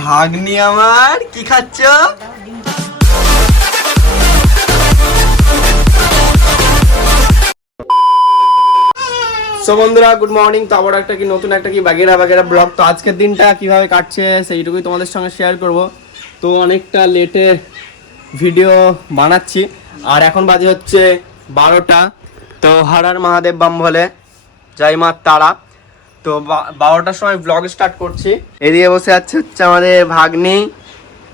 ভাগ্নি আমার, কি খাচ্ছ? সো বন্ধুরা গুড মর্নিং তো আবার একটা কি নতুন একটা কি বাগেরা বাগেরা ব্লগ। তো আজকের দিনটা কীভাবে কাটছে সেইটুকুই তোমাদের সঙ্গে শেয়ার করব। তো অনেকটা লেটে ভিডিও বানাচ্ছি। আর এখন বাজে হচ্ছে বারোটা। তো হারার মহাদেব বাম বলে জয় মা তারা। তো বা- বারোটার সময় ব্লগ স্টার্ট করছি। এদিকে বসে আছে হচ্ছে আমাদের ভাগ্নি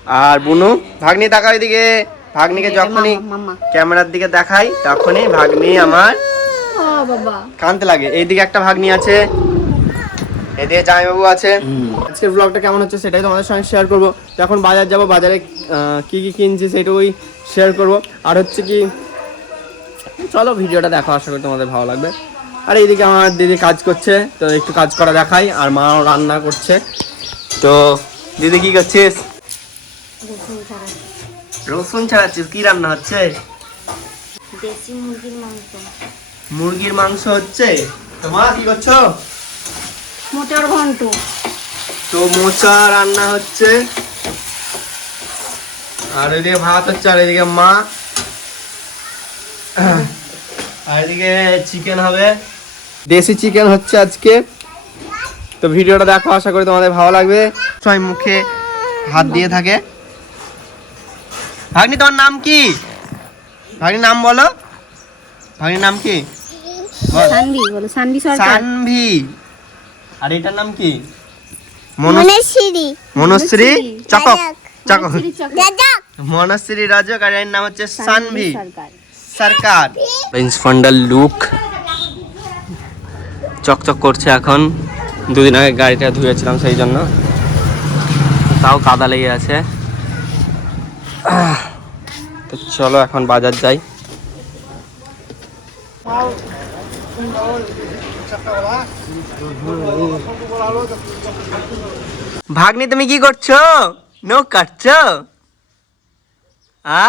আর বুনু। ভাগ্নি তাকাও এদিকে। ভাগ্নিকে যখনই ক্যামেরার দিকে দেখাই তখনই ভাগ্নি আমার বাবা। কানতে লাগে। এইদিকে একটা ভাগ্নি আছে এদিকে জামাইবাবু আছে। আজকের ব্লগটা কেমন হচ্ছে সেটাই তোমাদের সঙ্গে শেয়ার করব। তো এখন বাজার যাব বাজারে কি কি কিনছি সেটুকুই শেয়ার করব। আর হচ্ছে কি চলো ভিডিওটা দেখো আশা করি তোমাদের ভালো লাগবে। আর এইদিকে আমার দিদি কাজ করছে তো একটু কাজ করা দেখাই আর মাও রান্না করছে। তো দিদি কি করছিস? রসুন ছাড়াচ্ছিস? কি রান্না হচ্ছে? দেশি মুরগির মাংস। মুরগির মাংস হচ্ছে? তো মা কি করছ? মোটর ঘন্ট। তো মোচা রান্না হচ্ছে। আর এদিকে ভাত হচ্ছে আর এদিকে মা। আর এদিকে চিকেন হবে। দেশি চিকেন হচ্ছে আজকে। তো ভিডিওটা দেখো আশা করি তোমাদের ভালো লাগবে। সবাই মুখে হাত দিয়ে থাকে। ভাগ্নি তোমার নাম কি? ভাগ্নির নাম বলো। ভাগ্নির নাম কি? সানভি বলো। সানভি সরকার। সানভি। আর এটার নাম কি? মনেশ্রী। মনশ্রী? চকক। চকক। মনশ্রী রাজক। আর এর নাম হচ্ছে সানভি সরকার। সরকার। অরেঞ্জ ফান্ডাল লুক চকচক করছে এখন। দুদিন আগে গাড়িটা ধুয়েছিলাম সেই জন্য। তাও কাদা লেগে আছে। তো চলো এখন বাজার যাই। ভাগ্নি, তুমি কি করছ? নখ কাটছো? আ?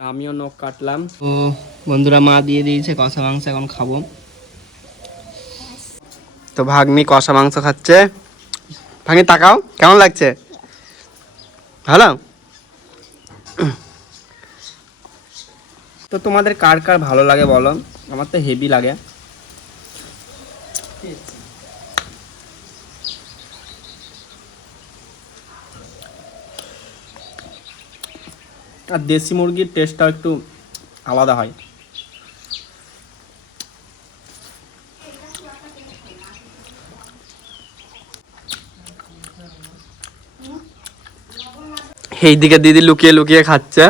আমিও নখ কাটলাম। তো বন্ধুরা মা দিয়ে দিয়েছে কষা মাংস এখন খাব। তো ভাগ্নি কষা মাংস খাচ্ছে। ভাগ্নি তাকাও কেমন লাগছে? ভালো? তো তোমাদের কার কার ভালো লাগে বলো? আমার তো হেভি লাগে। আর দেশি মুরগির টেস্টটাও একটু আলাদা হয়। এই দিকে দিদি লুকিয়ে লুকিয়ে খাচ্ছে।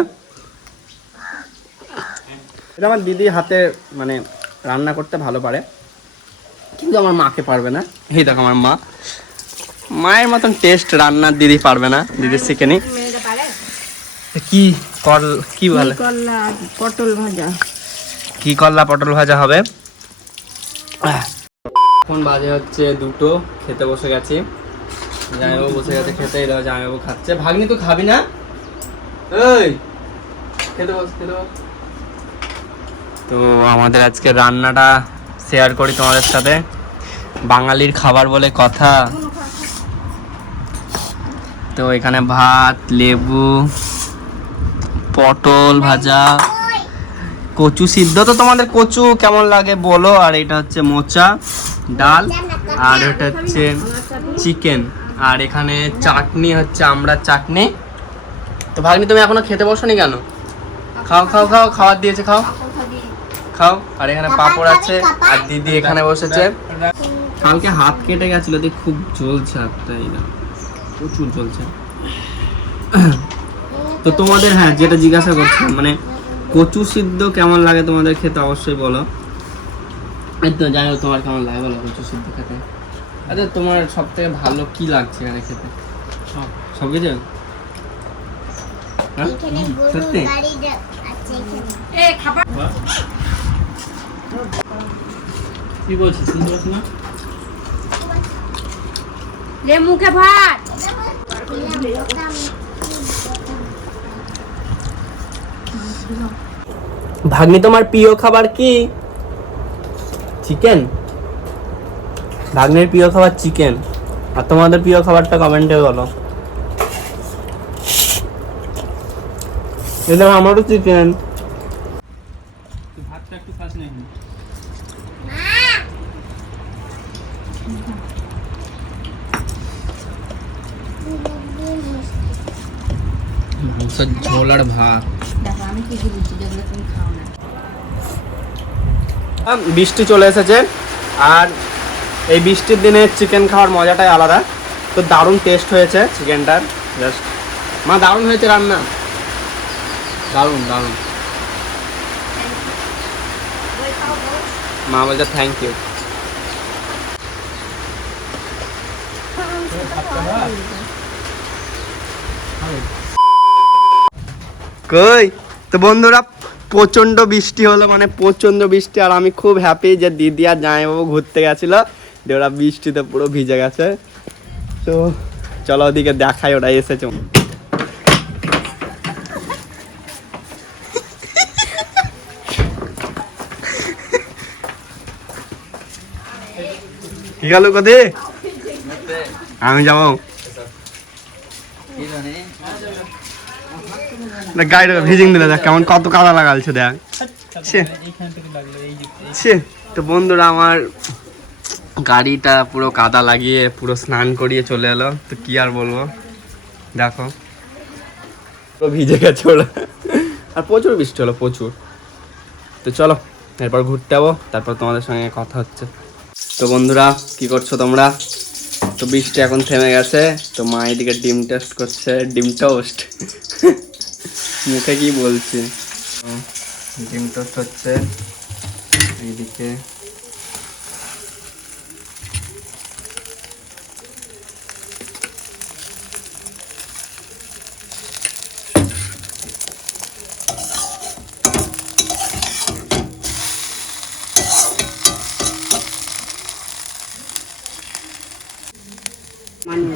এটা আমার দিদি হাতে মানে রান্না করতে ভালো পারে। কিন্তু আমার মাকে পারবে না। এই দেখো আমার মা। মায়ের মতন টেস্ট রান্নার দিদি পারবে না দিদি শিখেনি কি কল কি বলে? করলা পটল ভাজা। কি করলা পটল ভাজা হবে? এখন বাজে হচ্ছে দুটো খেতে বসে গেছি। জামাইবাবু বসে গেছে খেতে এবার জামাইবাবু খাচ্ছে। ভাগ্নি তো খাবি না? এই! খেতে বস খেতে বস। তো আমাদের আজকে রান্নাটা শেয়ার করি তোমাদের সাথে। বাঙালির খাবার বলে কথা। তো এখানে ভাত লেবু পটল ভাজা কচু সিদ্ধ। তো তোমাদের কচু কেমন লাগে বলো? আর এটা হচ্ছে মোচা ডাল আর এটা হচ্ছে চিকেন। আর এখানে চাটনি হচ্ছে আমরা চাটনি। তো ভাগ্নি তুমি এখনও খেতে বসনি কেন? খাও খাও খাও খাবার দিয়েছে খাও। খাও আর এখানে পাঁপড় আছে আর দিদি এখানে বসেছে। কালকে হাত কেটে গেছিল দিয়ে খুব জ্বলছে হাতটা এই। প্রচুর জ্বলছে। তো তোমাদের হ্যাঁ যেটা জিজ্ঞাসা করছিলাম মানে কচু সিদ্ধ কেমন লাগে তোমাদের খেতে অবশ্যই বলো এই তো যাই হোক তোমার কেমন লাগে বলো কচু সিদ্ধ খেতে আচ্ছা তোমার সব থেকে ভালো কি লাগছে এখানে খেতে সব সব কিছু হ্যাঁ? সত্যি কি বলছিস শুনতে পাচ্ছি না লে মুখে ভাত ভাগ্নি, তোমার প্রিয় খাবার কি? চিকেন? ভাগ্নের প্রিয় খাবার চিকেন। আর তোমাদের প্রিয় খাবারটা কমেন্টে বলো। আমারও চিকেন ভাতটা একটু খাস না মাংসের ঝোল আর ভাত বৃষ্টি চলে এসেছে আর এই বৃষ্টির দিনে চিকেন খাওয়ার মজাটাই আলাদা। তো দারুণ টেস্ট হয়েছে চিকেনটার জাস্ট মা দারুণ হয়েছে রান্না। দারুণ দারুণ। মা বলছে থ্যাংক ইউ কই? তো বন্ধুরা প্রচণ্ড বৃষ্টি হলো মানে প্রচণ্ড বৃষ্টি, আর আমি খুব হ্যাপি যে দিদি আর জামাইবাবু ঘুরতে গেছিল। যে ওরা বৃষ্টিতে পুরো ভিজে গেছে। তো চলো ওদিকে দেখাই, ওরা এসেছে। কি গেল কোথায়? আমি যাব। গাড়িটা ভিজিং দিলে দেখ কেমন, কত কাদা লাগালছে দেখ। ছে। তো বন্ধুরা আমার গাড়িটা পুরো কাদা লাগিয়ে, পুরো স্নান করিয়ে চলে এলো। তো কি আর বলব? দেখো। পুরো ভিজে গেছে ওরা। আর প্রচুর বৃষ্টি হলো, প্রচুর। তো চলো, এরপর ঘুরতে যাব, তারপর তোমাদের সঙ্গে কথা হচ্ছে। তো বন্ধুরা, কি করছ তোমরা? তো বৃষ্টি এখন থেমে গেছে, তো মা এদিকে ডিম টেস্ট করছে, ডিম টোস্ট মুখে কি বলছি? তো ডিম টোস্ট হচ্ছে। এইদিকে।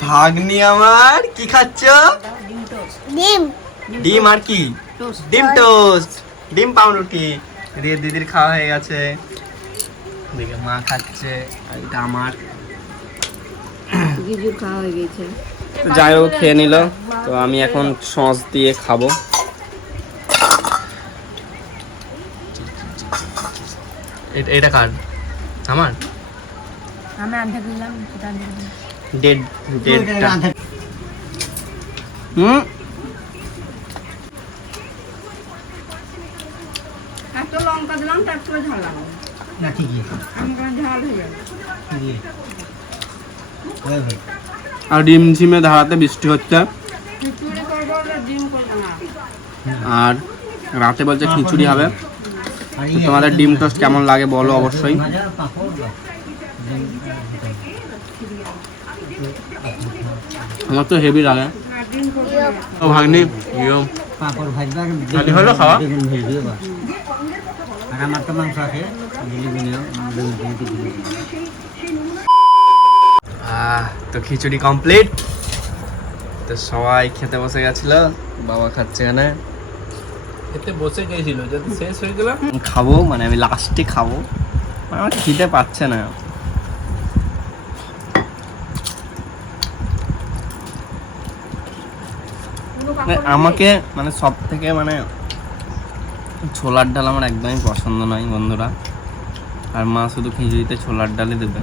ভাগ্নি আমার কি খাচ্ছ? ডিম। ডিম আর কি? ডিম টোস্ট ডিম পাউরুটি। দিয়ে দিদির খাওয়া হয়ে গেছে। এদিকে মা খাচ্ছে আর এটা আমার। গিজুর খাওয়া হয়ে গেছে। যাই হোক খেয়ে নিল। তো আমি এখন সস দিয়ে খাব। এটা কার? আমার? আমি আনতে দিলাম ডেড হুম? লঙ্কা ঝাল লাগাবো না ঠিকই আমি কোনো ঝাল হয়ে যাবে। ঠিকই আছে। ভাই আর ডিম ঝিমে ধারাতে বৃষ্টি হচ্ছে। আর রাতে বলছে খিচুড়ি হবে। তোমাদের ডিম টোস্ট কেমন লাগে বলো অবশ্যই। আমার তো হেভি লাগে। ভাগ্নি খাওয়া? আমার তো মাংস আছে। খিচুড়ি কমপ্লিট তো সবাই খেতে বসে গেছিল বাবা খাচ্ছে এখানে। খেতে বসে গেছিল যদি শেষ হয়ে গেল খাব মানে আমি লাস্টে খাব। মানে আমার খিদে পাচ্ছে না। মানে আমাকে মানে সব থেকে মানে ছোলার ডাল আমার একদমই পছন্দ নয় বন্ধুরা। আর মা শুধু খিচুড়িতে ছোলার ডালই দেবে।